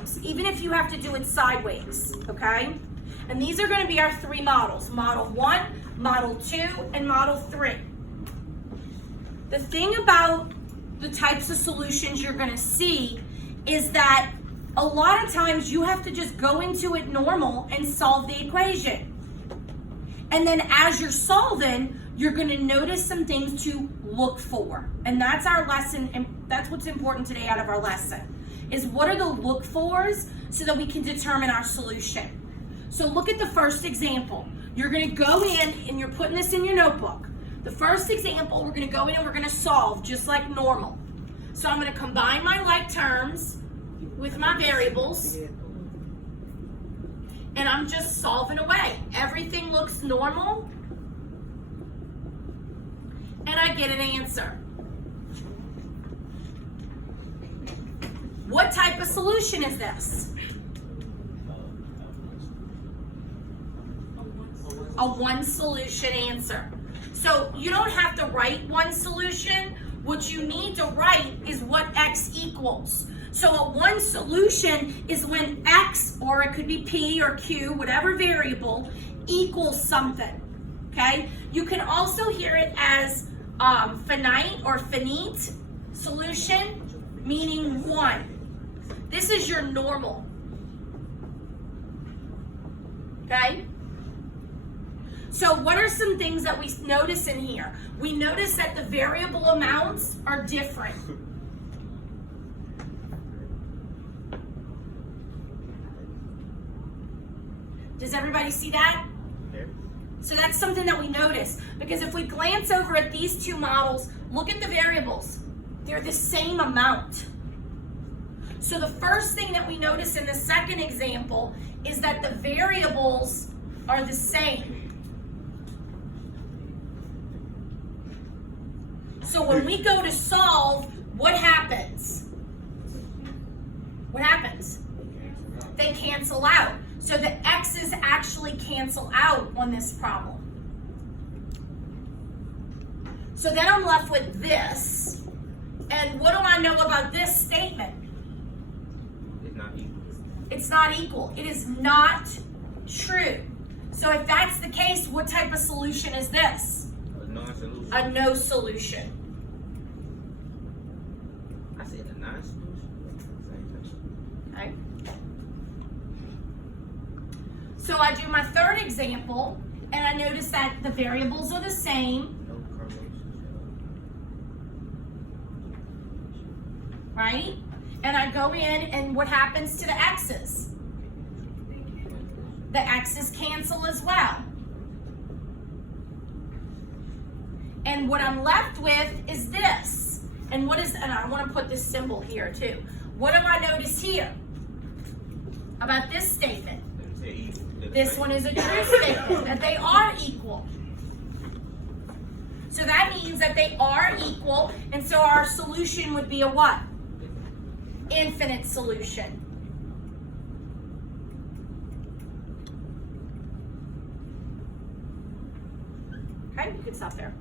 times, even if you have to do it sideways, okay? And these are going to be our three models, Model 1, Model 2, and Model 3. The thing about the types of solutions you're going to see is that a lot of times you have to just go into it normal and solve the equation. And then as you're solving, you're going to notice some things to look for. And that's our lesson, and that's what's important today out of our lesson, is what are the look fors so that we can determine our solution. So look at the first example. You're going to go in and you're putting this in your notebook. The first example, we're going to go in and we're going to solve just like normal. So I'm going to combine my like terms with my variables, and I'm just solving away. Everything looks normal, and I get an answer. What type of solution is this? A one solution answer. So you don't have to write one solution. What you need to write is what x equals. So a one solution is when x, or it could be p or q, whatever variable, equals something, okay? You can also hear it as finite or finite solution, meaning one. This is your normal, okay? So what are some things that we notice in here? We notice that the variable amounts are different. Does everybody see that? Yeah. So that's something that we notice, because if we glance over at these two models, look at the variables. They're the same amount. So the first thing that we notice in the second example is that the variables are the same. So when we go to solve, what happens? What happens? They cancel out. So the x's actually cancel out on this problem. So then I'm left with this. And what do I know about this statement? It's not equal. It's not equal. It is not true. So if that's the case, what type of solution is this? A non-solution. A no solution. I said a non-solution. Same thing. Okay. So I do my third example, and I notice that the variables are the same, No correlation. right? And I go in, and what happens to the x's? The x's cancel as well. And what I'm left with is this. And what is, and I want to put this symbol here too. What do I notice here about this statement? They're equal. This one is a true statement, that they are equal. So that means that they are equal, and so our solution would be a what? Infinite solution. Okay, you can stop there.